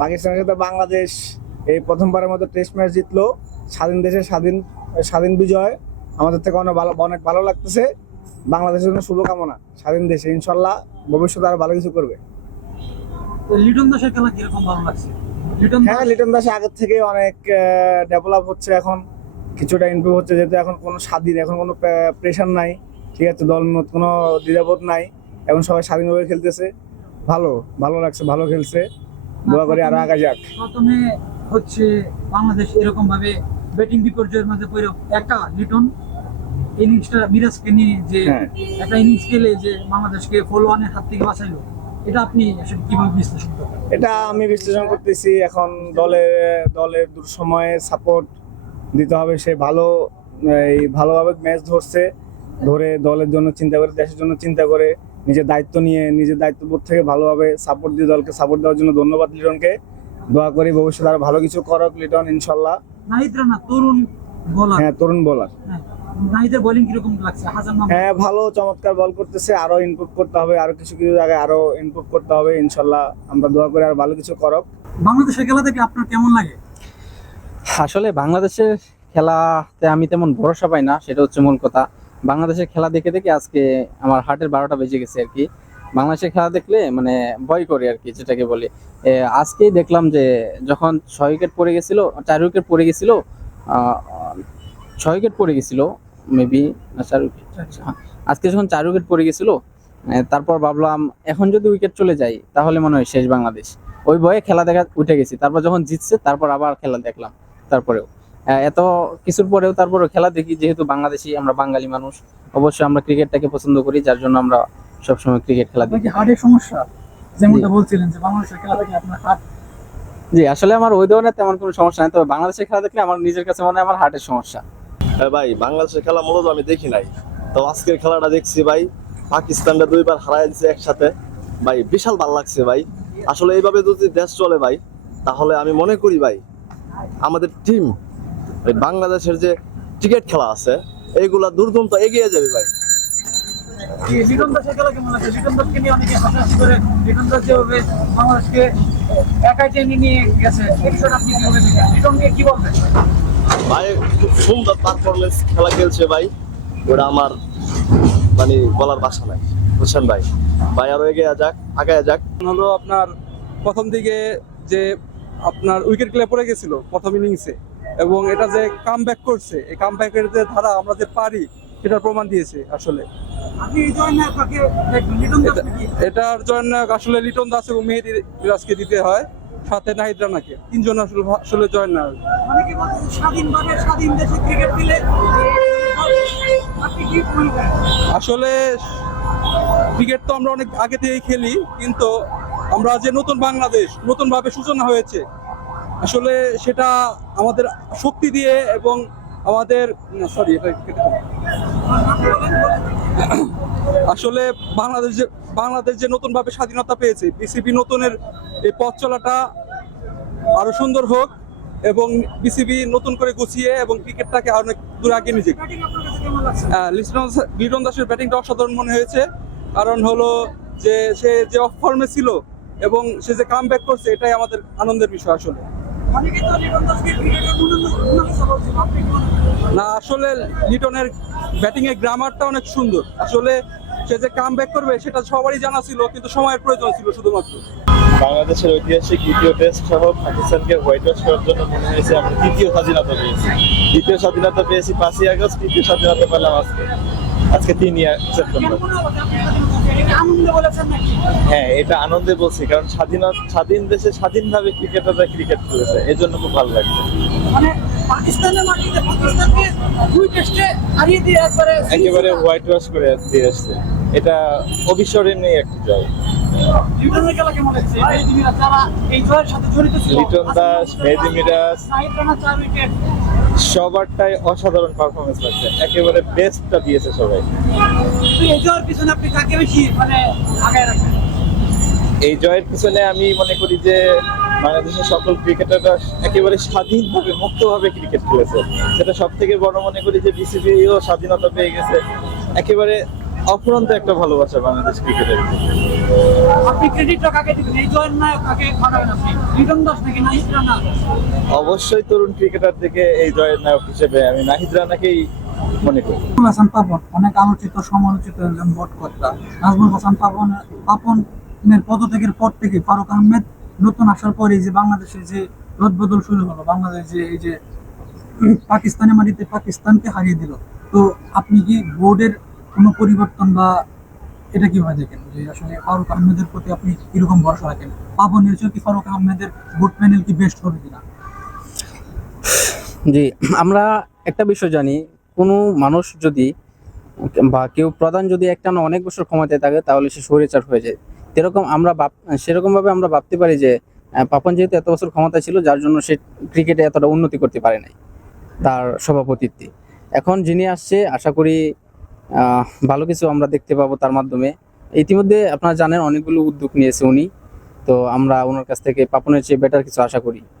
পাকিস্তানের সাথে বাংলাদেশ এই প্রথমবারের মতো টেস্ট ম্যাচ জিতলো। স্বাধীন দেশের স্বাধীন স্বাধীন বিজয়। আমাদের থেকে অনেক ভালো অনেক ভালো লাগতেছে। বাংলাদেশের জন্য শুভকামনা। স্বাধীন দেশে ইনশাল্লাহ ভবিষ্যতে আরও ভালো কিছু করবে। লিটন দাসের খেলা কীরকম ভালো লাগছে? লিটন হ্যাঁ লিটন দাস আগের থেকে অনেক ডেভেলপ হচ্ছে এখন। কিছুটা ইমপ্রুভ হচ্ছে যেহেতু এখন কোনো স্বাধীন এখন কোনো প্রেশার নাই। ঠিক আছে দল মত কোনো দ্বিধাবোধ নাই। এখন সবাই স্বাধীনভাবে খেলতেছে। ভালো ভালো লাগছে ভালো খেলছে। দোয়া করি আরও আগা যাক। প্রথমে হচ্ছে বাংলাদেশ এরকম ভাবে ব্যাটিং বিপর্যয়ের মাঝে পড়ে একা লিটন। ইনিংসটা মিরাজকে নিয়ে যে হ্যাঁ। একটা ইনিংস খেলে যে বাংলাদেশকে ফোল ওয়ানের হাত থেকে বাঁচাইলো এটা আপনি আসলে কীভাবে বিশ্লেষণ করেন এটা আমি বিশ্লেষণ করতেছি এখন দলের দলের দুঃসময়ে সাপোর্ট দিতে হবে সে ভালো এই ভালোভাবে ম্যাচ ধরছে ধরে দলের জন্য চিন্তা করে দেশের জন্য চিন্তা করে। নিজের দায়িত্ব নিয়ে নিজের দায়িত্ববোধ থেকে ভালোভাবে সাপোর্ট দিয়ে দলকে সাপোর্ট দেওয়ার জন্য ধন্যবাদ লিটনকে। দোয়া করি ভবিষ্যতে আরও ভালো কিছু করক লিটন ইনশাল্লাহ নাহিদ রানা তরুণ বলার হ্যাঁ তরুণ বলার হ্যাঁ নাহিদের বোলিং কীরকম লাগছে? হাসান হ্যাঁ ভালো চমৎকার বল করতেছে আরও ইমপ্রুভ করতে হবে আরও কিছু কিছু জায়গায় আরও ইমপ্রুভ করতে হবে ইনশাল্লাহ আমরা দোয়া করি আর ভালো কিছু করক। বাংলাদেশের খেলা থেকে আপনার কেমন লাগে? আসলে বাংলাদেশের খেলাতে আমি তেমন ভরসা পাই না সেটা হচ্ছে মূল কথা। বাংলাদেশের খেলা দেখে দেখে আজকে আমার হার্টের বারোটা বেজে গেছে আর কি। বাংলাদেশের খেলা দেখলে মানে ভয় করে আর কি, যেটাকে বলি। আজকেই দেখলাম যে যখন ছয় উইকেট পড়ে গেছিল, চার উইকেট পড়ে গেছিল ছয় উইকেট পড়ে গেছিল মেবি চার উইকেট আজকে যখন চার উইকেট পড়ে গেছিল তারপর ভাবলাম, এখন যদি উইকেট চলে যায় তাহলে মনে হয় শেষ বাংলাদেশ। ওই ভয়ে খেলা দেখা উঠে গেছি, তারপর যখন জিতছে, তারপর আবার খেলা দেখলাম, তারপরেও। এত কিছুর পরেও তারপরেও খেলা দেখি যেহেতু বাংলাদেশি আমরা বাঙালি মানুষ অবশ্যই আমরা ক্রিকেটটাকে পছন্দ করি যার জন্য আমরা সবসময় ক্রিকেট খেলা দেখি। হার্টের সমস্যা? যেমনটা বলছিলেন যে বাংলাদেশের খেলা থেকে আপনার হার্ট জি আসলে আমার ওই ধরনের তেমন কোনো সমস্যা নেই তবে বাংলাদেশের খেলা দেখলে আমার নিজের কাছে মনে হয় আমার হার্টের সমস্যা। হ্যাঁ ভাই বাংলাদেশের খেলা মূলত আমি দেখি নাই। তো আজকের খেলাটা দেখছি ভাই পাকিস্তানটা দুইবার হারাই দিছে একসাথে। ভাই বিশাল ভালো লাগছে ভাই। আসলে এইভাবে যদি দেশ চলে ভাই তাহলে আমি মনে করি ভাই আমাদের টিম বাংলাদেশের যে ক্রিকেট খেলা আছে এইগুলা দুর্দন্ত এগিয়ে যাবে ভাই। লিটন দাসের খেলা কেমন লাগছে লিটন দাসকে নিয়ে অনেকে হাসাহাসি করে লিটন দাস যেভাবে বাংলাদেশকে একাই টেনে নিয়ে গেছে এই বিষয়টা আপনি কীভাবে দেখেন? লিটন নিয়ে কি বলবেন? ভাই খুব সুন্দর পারফরমেন্স খেলা খেলছে ভাই। ওটা আমার মানে বলার ভাষা নাই বুঝছেন ভাই? ভাই আরও এগিয়ে যাক আগায় যাক। হলো আপনার প্রথম দিকে যে আপনার উইকেট ক্লিয়ার পড়ে গেছিল প্রথম ইনিংসে এবং এটা যে কাম করছে এই কাম ব্যাকের যে ধারা আমরা যে পারি সেটার প্রমাণ দিয়েছে আসলে। এটার জন্য আসলে লিটন দাস এবং মেহেদি মিরাজকে দিতে হয় সাথে নাহিদ রানাকে। তিনজন আসলে আসলে জয়েন না স্বাধীনভাবে স্বাধীন দেশে ক্রিকেট খেলে আসলে ক্রিকেট তো আমরা অনেক আগে থেকেই খেলি কিন্তু আমরা যে নতুন বাংলাদেশ নতুন ভাবে সূচনা হয়েছে আসলে সেটা আমাদের শক্তি দিয়ে এবং আমাদের সরি। আসলে বাংলাদেশ যে বাংলাদেশ যে নতুন ভাবে স্বাধীনতা পেয়েছে, বিসিবি নতুনের এই পথ চলাটা আরও সুন্দর হোক এবং বিসিবি নতুন করে গুছিয়ে এবং ক্রিকেটটাকে আরও অনেক দূর আগে নিয়ে যাক। লিটন দাসের ব্যাটিংটা অসাধারণ মনে হয়েছে কারণ হলো যে, সে যে অফ ফর্মে ছিল এবং সে যে কাম ব্যাক করছে, এটাই আমাদের আনন্দের বিষয় আসলে না আসলে লিটনের ব্যাটিং এর গ্রামারটা অনেক সুন্দর। আসলে সে যে কাম ব্যাক করবে সেটা সবারই জানা ছিল কিন্তু সময়ের প্রয়োজন ছিল শুধুমাত্র। বাংলাদেশের ঐতিহাসিক দ্বিতীয় টেস্ট সহ পাকিস্তানকে হোয়াইট ওয়াশ করার জন্য মনে হয়েছে আমরা তৃতীয় স্বাধীনতা পেয়েছি। দ্বিতীয় স্বাধীনতা পেয়েছি পাঁচই আগস্ট তৃতীয় স্বাধীনতা পেলাম আজকে। আজকে তিন সেপ্টেম্বর হ্যাঁ এটা আনন্দে বলছি কারণ স্বাধীনতা স্বাধীন দেশে স্বাধীনভাবে ক্রিকেটাররা ক্রিকেট খেলেছে এই জন্য খুব ভালো লাগছে। মানে পাকিস্তানের মাটিতে পাকিস্তানকে দুই টেস্টে হারিয়ে দিয়ে একবারে একেবারে হোয়াইট ওয়াশ করে দিয়ে আসছে। এটা অবিস্মরণীয় একটি জয়। লিটন দাস, মেহেদী মিরাজ। সবারটাই অসাধারণ পারফরমেন্স লাগছে। একেবারে বেস্টটা দিয়েছে সবাই। এই জয়ের পিছনে আপনি কাকে বেশি মানে আগায় এই জয়ের পিছনে আমি মনে করি যে বাংলাদেশের সকল ক্রিকেটাররা একেবারে স্বাধীনভাবে মুক্তভাবে ক্রিকেট খেলেছে। সেটা সব থেকে বড় মনে করি যে বিসিবিও স্বাধীনতা পেয়ে গেছে। একেবারে অফুরন্ত একটা ভালোবাসা বাংলাদেশ ক্রিকেটের। আপনি ক্রেডিটটা কাকে দিবেন? এই জয়ের নায়ক কাকে পাঠাবেন আপনি? লিটন দাস নাকি নাহিদ রানা? অবশ্যই তরুণ ক্রিকেটার থেকে এই জয়ের নায়ক হিসেবে আমি নাহিদ রানাকেই মনে করি। হাসান পাপন অনেক আলোচিত সমালোচিত একজন ভোটকর্তা নাজমুল হাসান পাপন পাপনের পদত্যাগের পর থেকে ফারুক আহমেদ নতুন আসার পরে যে বাংলাদেশে যে রদবদল শুরু হলো বাংলাদেশ যে এই যে পাকিস্তানের মাটিতে পাকিস্তানকে হারিয়ে দিল তো আপনি কি বোর্ডের কোনো পরিবর্তন বা এটা কীভাবে দেখেন? যে আসলে ফারুক আহমেদের প্রতি আপনি কীরকম ভরসা রাখেন? চেয়ে কি ফারুক আহমেদের ভোট প্যানেল কি বেস্ট হবে কিনা? জি, আমরা একটা বিষয় জানি, কোনো মানুষ যদি বা কেউ প্রধান যদি একটা না অনেক বছর ক্ষমতায় থাকে, তাহলে সে স্বৈরাচার হয়ে যায়। এরকম আমরা ভাব সেরকম ভাবে আমরা ভাবতে পারি যে পাপন যেহেতু এত বছর ক্ষমতা ছিল, যার জন্য সে ক্রিকেটে এতটা উন্নতি করতে পারে নাই, তার সভাপতিত্বে। এখন যিনি আসছে, আশা করি ভালো কিছু আমরা দেখতে পাবো তার মাধ্যমে। ইতিমধ্যে আপনারা জানেন অনেকগুলো উদ্যোগ নিয়েছে উনি। তো আমরা ওনার কাছ থেকে পাপনের চেয়ে বেটার কিছু আশা করি।